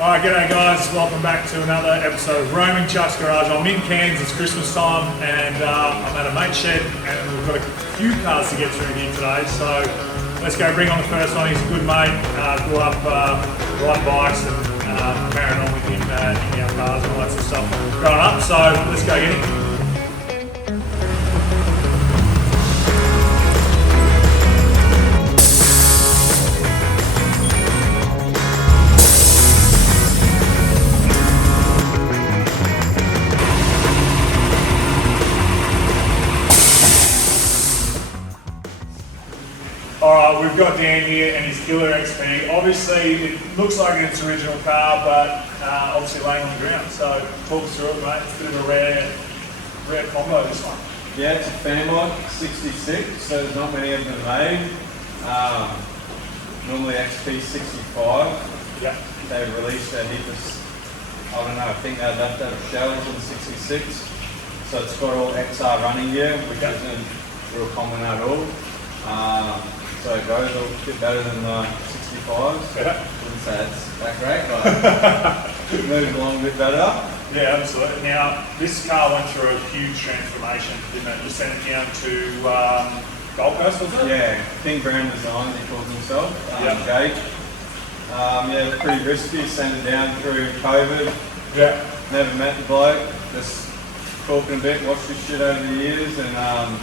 Alright, g'day guys, welcome back to another episode of Roaming Chux Garage. I'm in Cairns, it's Christmas time, and I'm at a mate's shed, and we've got a few cars to get through here today, so let's go bring on the first one. He's a good mate, grew up riding bikes and carrying on with him in our cars and all that sort of stuff growing up, so let's go get him. Alright, we've got Dan here and his Killer XP. Obviously, it looks like it's an original car, but obviously laying on the ground. So, talk us through it, mate. It's a bit of a rare combo, this one. Yeah, it's a Fairmont 66, so there's not many of them made. Normally XP 65. Yeah. They released a heap of, I don't know, I think they left out of shells in the 66. So it's got all XR running gear, which isn't real common at all. So it goes a bit better than the 65s. Yeah. Wouldn't say it's that great, but it moves along a bit better. Yeah, absolutely. Now, this car went through a huge transformation, didn't it? You sent it down to Gold Coast, was it? Yeah, King Brown Designs, he calls himself. Jake. Yeah, pretty risky, sent it down through COVID. Yeah. Never met the bloke, just talking a bit, watched his shit over the years, and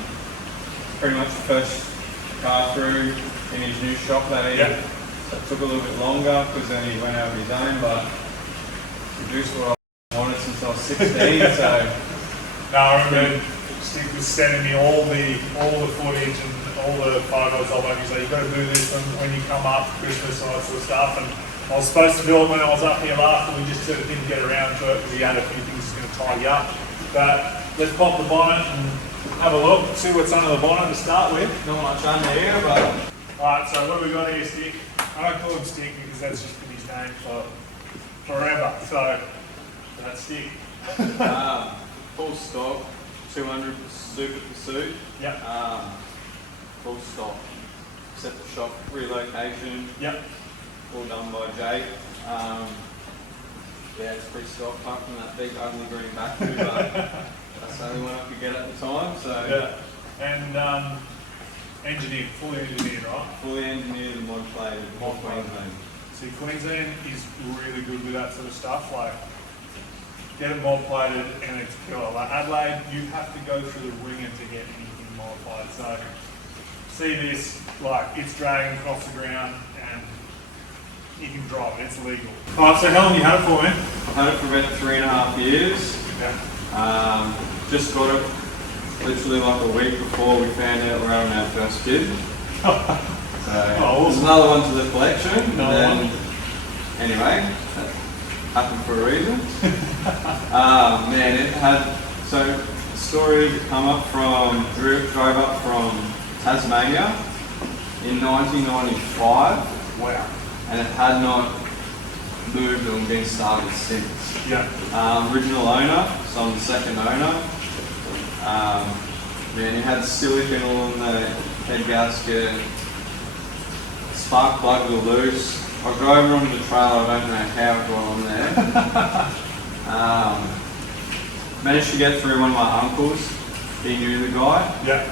pretty much the first car through in his new shop that he that took a little bit longer because then he went out of his own, but produced what I wanted since I was 16. So no, I remember Steve was sending me all the footage and all the photos of it. He's like, you've got to do this when you come up for Christmas and all that sort of stuff. And I was supposed to do it when I was up here last, but we just didn't get around to it because he had a few things going to tidy up. But let's pop the bonnet and have a look, see what's under the bonnet to start with. not much under here, but Alright, so what have we got here, Stick? I don't call him Stick because that's just been his name for forever. So that's Stick. full stock, 200 Super Pursuit. Yep. Full stock, except the shop relocation. Yep. All done by Jake. Yeah, it's pretty stock, apart from that big ugly green battery, but that's the only one I could get at the time. So yeah. And engineered, fully engineered, right? Fully engineered and mod plated. Mod Queensland. See, Queensland is really good with that sort of stuff. Like, get it mod plated and it's killer. Like Adelaide, you have to go through the ringer to get anything modified. So, see this, like it's dragging across the ground and you can drive it. It's legal. All right. So how long you had it for, man? I've had it for about 3.5 years. Yeah. Just got it literally like a week before we found out we're having our first kid. So there's another one to the collection. Anyway, that happened for a reason. Man, it had, so the story come up from, drove up from Tasmania in 1995. Wow. And it had not moved or been started since. Yeah. Original owner, so I'm the second owner. Man, it had silicone all in the head gasket. Spark plug was loose. I drove it on the trailer, I don't know how it got on there. Managed to get through one of my uncles. He knew the guy. Yeah.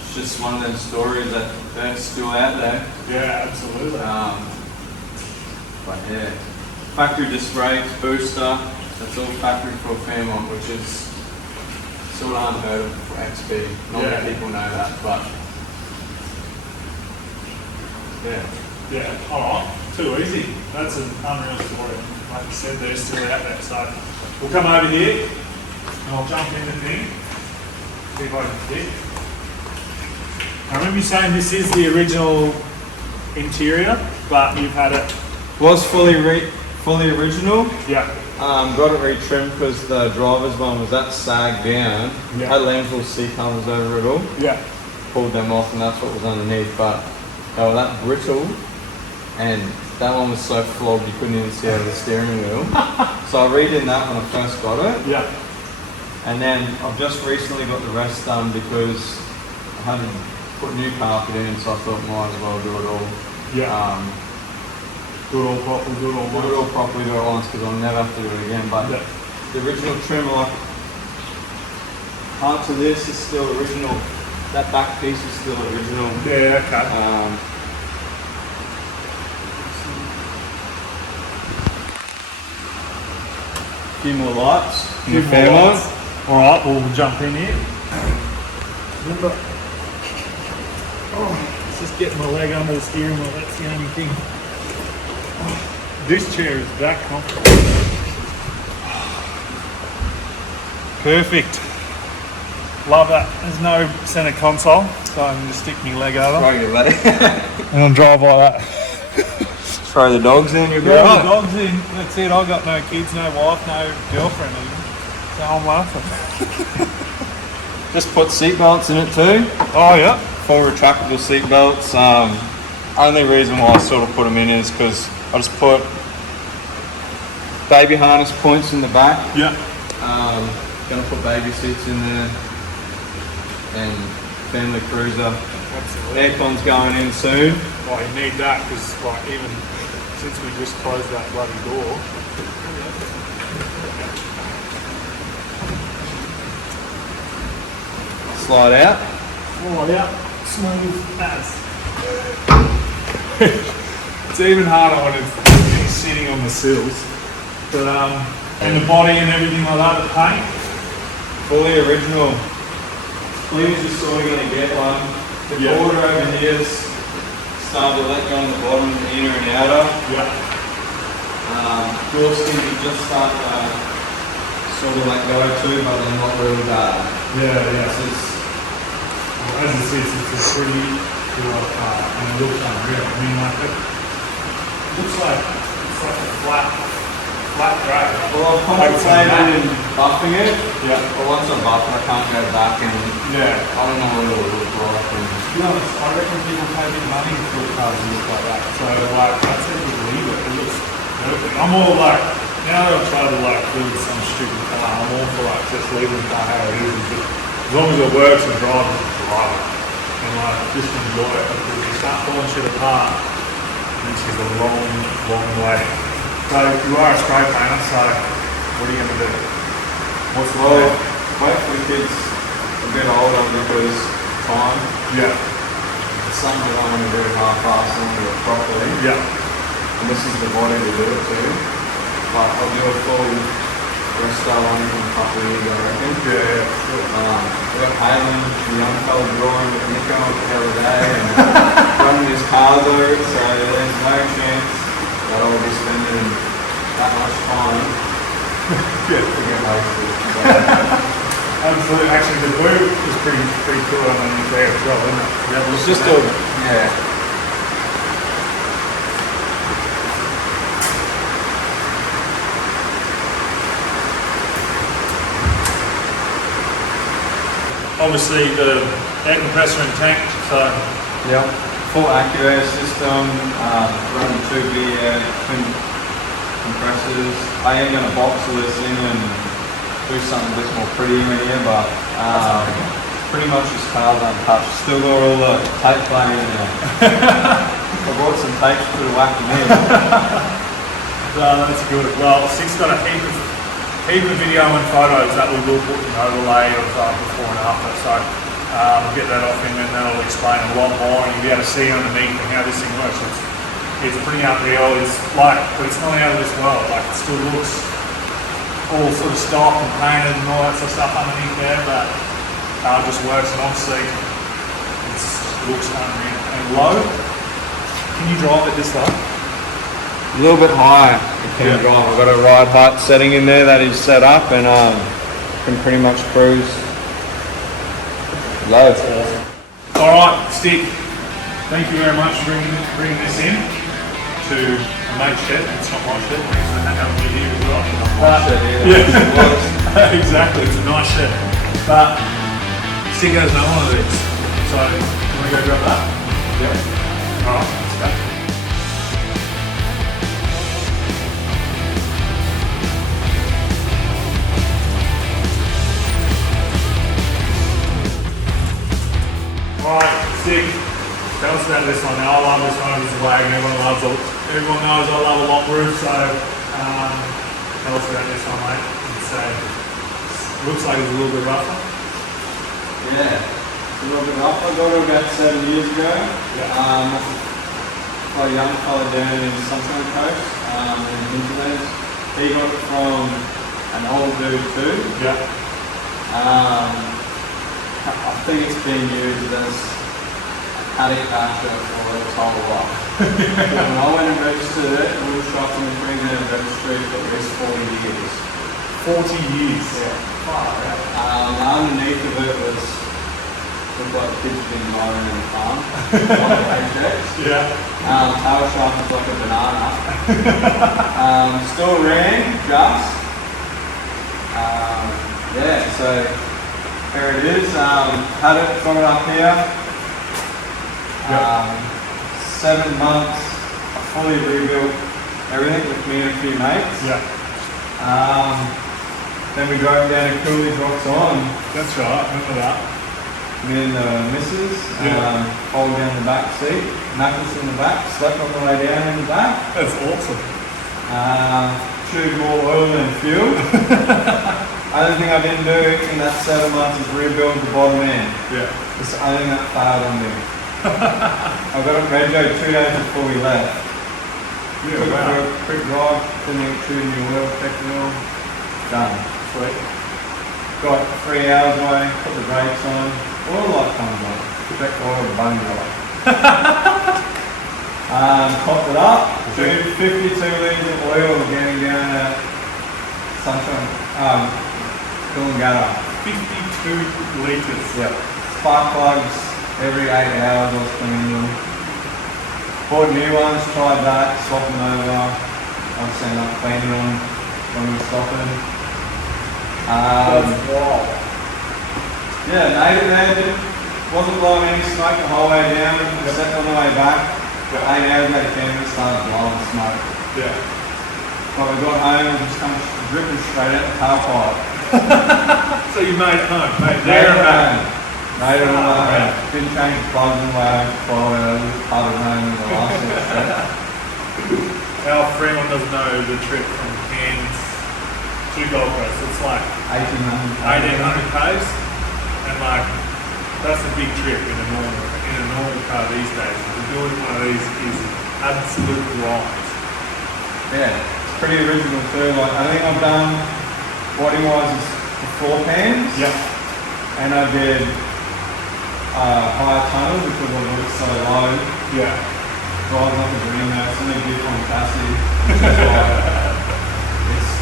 It's just one of those stories that they're still out there. Yeah, absolutely. But yeah, factory disc brakes, booster, that's all factory for a Fairmont, which is sort of unheard of for XP. Not many people know that, but yeah. Yeah, alright, too easy. That's an unreal story. Like you said, they're still out there. So we'll come over here and I'll jump in the thing. See if I can fit. I remember you saying this is the original interior, but you've had it. Was fully original. Yeah. Got it retrimmed because the driver's one was that sagged down. Yeah. Had lentil C covers over it all. Yeah. Pulled them off and that's what was underneath, but they were that brittle and that one was so flogged you couldn't even see over the steering wheel. So I redid that when I first got it. Yeah. And then I've just recently got the rest done because I had to put new carpet in, so I thought might as well do it all. Yeah. Do it all properly, do it all Do it once. all properly, do it once, because I'll never have to do it again. But Yeah. the original trim, like parts of this is still original. That back piece is still original. Yeah, okay. A few more lights. Few more lights. Alright, we'll jump in here. Remember, it's just getting my leg under the steering wheel, that's the only thing. This chair is that comfortable. Perfect. Love that. There's no center console, so I can just stick my leg over. Throw your leg. And I'll drive like that. Throw the dogs in, you'll be Yeah, the right. dog's in. That's it. I've got no kids, no wife, no girlfriend even. So I'm laughing. Just put seat belts in it too. Oh yeah. Full retractable seat belts. Only reason why I sort of put them in is because I just put baby harness points in the back. Yeah. Gonna put baby seats in there and family cruiser. Absolutely. Aircon's going in soon. Well, you need that because, like, even since we just closed that bloody door. Slide out. Oh yeah, smooth as. It's even harder when it's sitting on the sills. But and the body and everything like that, the paint. Fully original. Please just sort of gonna get one. The Yeah. border over here is starting to let go on the bottom, inner and outer. Yeah. Door skins are just starting to sort of let go too, but they're not really bad. Yeah. This is As it says, it's a pretty cool car, and it looks unreal. I mean, like it looks like it's like a flat track. well, I've Like it's a contemplated in buffing it, Yeah. but once I buff it, I can't go back and Yeah. I don't know what it'll look like. And To be honest, I reckon people pay big money for cars that look like that. So, like, I said, we leave it. It looks perfect. I'm all like, now that I've tried to like build some stupid car, I'm all for like just leaving the car how it is. And just, as long as it works and drives, just drive it. And like, just enjoy it. Because if you start pulling shit apart, this is a long way. So, you are a spray painter, so what are you going to do? What's the well, plan? wait for the kids a bit older because time. Yeah. It's something that I want to do half-assed and do it properly. Yeah. And this is the body to do it too. But I'll do a full resto on it in a couple of years, I reckon. Yeah. Sure. We got Halen, the young fella drawing with Nico the other day and running his cars over it, so there's no chance that I'll be spending that much time Yeah. to get wasted. Absolutely. Actually, the blue is pretty cool underneath there as well, isn't it? Yeah, It's just yeah. Obviously, the air compressor and tank, so Yep. Full AccuAir system, running 2 twin compressors. I am going to box all this in and do something a bit more pretty in here, but pretty much this car's untouched. Still got all the tape playing in there. I bought some tape to put a whack in here. that's good. Well, Sid's got a heap of video and photos that we will put an overlay of before and after, so get that off him and that'll explain a lot more and you'll be able to see underneath and how this thing works. It's pretty unreal. It's like, but it's not out of this world. Like, it still looks all sort of stock and painted and all that sort of stuff underneath there, but it just works. And obviously, it looks unreal. And low, can you drive it this low? A little bit higher. Yeah. Drive. I've got a ride height setting in there that is set up and can pretty much cruise low. Awesome. All right, Stick. Thank you very much for bringing this in to a mate's shed. It's not my shed. Thanks for having me here as well. Yeah, exactly. It's a nice shed. But Stick has no one of these. So, you want to go grab that? Yeah. All right, let's go. Alright, Stick, tell us about this one. Now, I love this one. This is wagon. Everyone loves everyone knows I love a lot roof, so tell us about this one, mate. It's looks like it's a little bit rougher. Yeah, it's a little bit rough. I got it about 7 years ago. Yeah. Quite a young fella down in the Sunshine Coast, in the hinterlands. He got it from an old dude too. Yeah. I think it's been used as a paddock patcher for its whole life. When I went and registered it, we were shocked in the Queensland registry for at least 40 years. 40 years? Yeah. Far out. Underneath of it was looked like kids had been mowing in the farm. Like paychecks. Yeah. Tail shaft was like a banana. Still ran, just. Yeah, so here it is. Had it, got it up here. 7 months, I fully rebuilt everything with me and a few mates. Yeah. Then we drove down to Cooley's Rocks On. That's right, remember that. Me and the missus, Yeah. holding down the back seat, mattress in the back, slept on the way down in the back. That's awesome. Chewed more oil than fuel. Only thing I didn't do in that 7 months is rebuild the bottom end. Yeah. It's the only thing that failed on me. I got it regoed 2 days before we left. Yeah, Took it wow. for a quick drive, didn't even chew new oil, checked the oil, done. Sweet. Got 3 hours away, put the brakes on, oil light comes on, check the oil, bung light. Topped it up, 52 litres of oil getting down at Sunshine, Coolangatta. 52 litres. Yep. Spark plugs every 8 hours I was cleaning them. Bought new ones, tried that, swapped them over. Obviously ended up cleaning them when we were stopping. Wow. Yeah, made it there. Wasn't blowing any smoke the whole way down. Except on the way back. Got 8 hours out of camera, started blowing smoke. Yeah. But we got home and just come dripping straight out the tailpipe. So you made it home, mate. Made There it and back. home. Made it all Oh, home. Didn't change the plugs and way. Followed it, part of home in the last step. Our friend doesn't know the trip from Cairns to Gold Coast. It's like 1800 k's, and like that's a big trip in a normal car these days. Doing one of these is absolute grind. Yeah, it's pretty original too. Like I think I've done body-wise is the floor pans. Yep. And I did higher tunnel because I was so low. Yeah. Driving like a dream now. It's only diff on chassis. Which is like, it's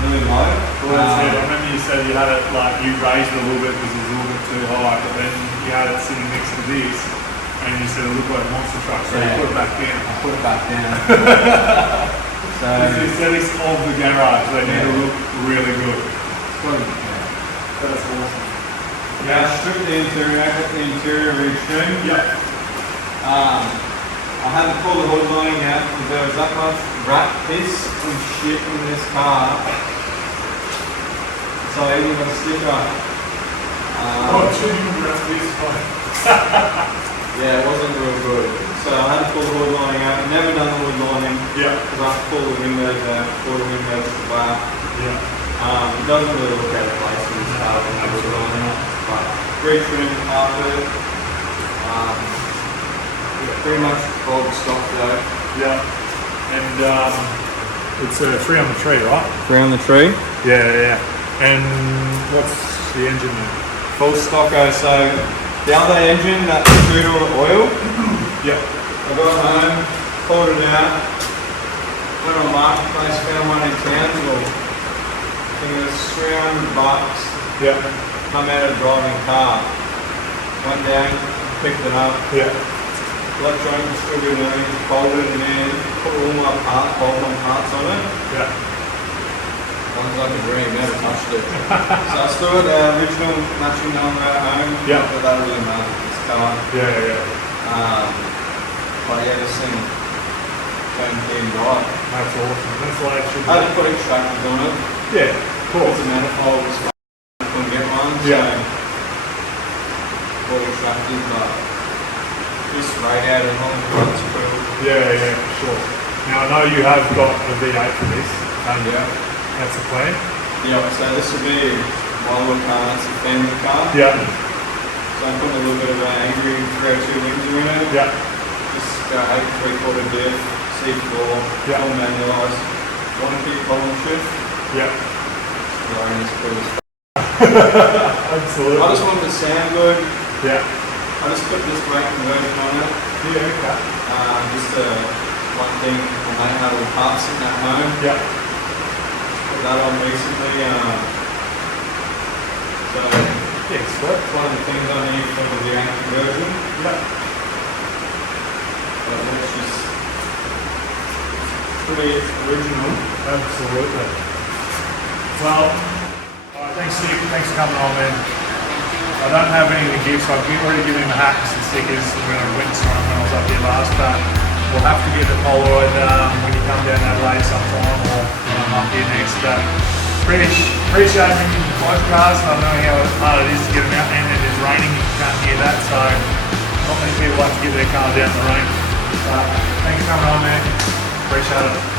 really low. Well, that's it. I remember you said you had it like you raised it a little bit because it was a little bit too high, but then you had it sitting next to this, and you said it looked like a monster truck, so you put it back down. I put it back down. So It's the aesthetics of the garage. They need to look really good. That's awesome. Now stripped the interior, I got the interior retrimmed. Yep. I had to pull the hood lining out because there was that much rat piss and shit in this car. So I even got a sticker. Shooting congrats, please. Fine. Yeah, it wasn't real good. So I had to pull the hood lining out. I've never done the hood lining. Yeah. Because I have to pull the windows out, pull the windows to the back. Yeah. It doesn't really look out of place in this car when I put it on it. But retrimmed the carpet. Pretty much bog stock though. Yeah. And it's a 3 on the tree, right? 3 on the tree. Yeah. And what's the engine then? Full stocko. So the other engine that chewed all the oil. Yep. I got home, pulled it out, went on marketplace, found one in Townsville. I think it was $300. Yeah. Come out of a driving car. Went down, picked it up. Yeah. Electronic was still good on it, folded it in, put all my bolt-on parts on it. Yeah. Sounds like a dream, never touched it. So I still got the original matching number at home. Yeah. But that really matters with this car. Yeah. But yeah, this thing came clean drive. That's awesome. That's why it should I had to put extractors on it. Yeah, of course. It's a manifold, couldn't get one. Yeah. So put extractors, but just radiator on, that's cool. Yeah, for sure. Now I know you have got a V8 for this. Yeah. That's the plan. Yeah, so this will be my little car, it's a family car. Yeah. So I'm putting a little bit of an angry 302 Windsor in it. Yeah. Just 8 3/4 diff, C4, Yeah. all manualised. Want to keep column shift. Yeah. Ryan is cool as Absolutely. I just wanted to sound good. Yeah. I just put this brake conversion on it. Yeah, okay. Just one thing I made had a little part sitting at home. Yeah. Put that on recently. So yeah, it's one of the things I need for the V8 conversion. Yeah. But it's just pretty original. Absolutely. Well, thanks Steve, thanks for coming on, man. I don't have anything to give, so I've already given him hats and stickers when I went to him when I was up here last, but we'll have to get the Polaroid when you come down Adelaide sometime, or when I'm up here next. But appreciate bringing both cars. I know how hard it is to get them out, and it is raining, you can't hear that, so not many people like to get their car down in the rain. But thanks for coming on, man. Appreciate it.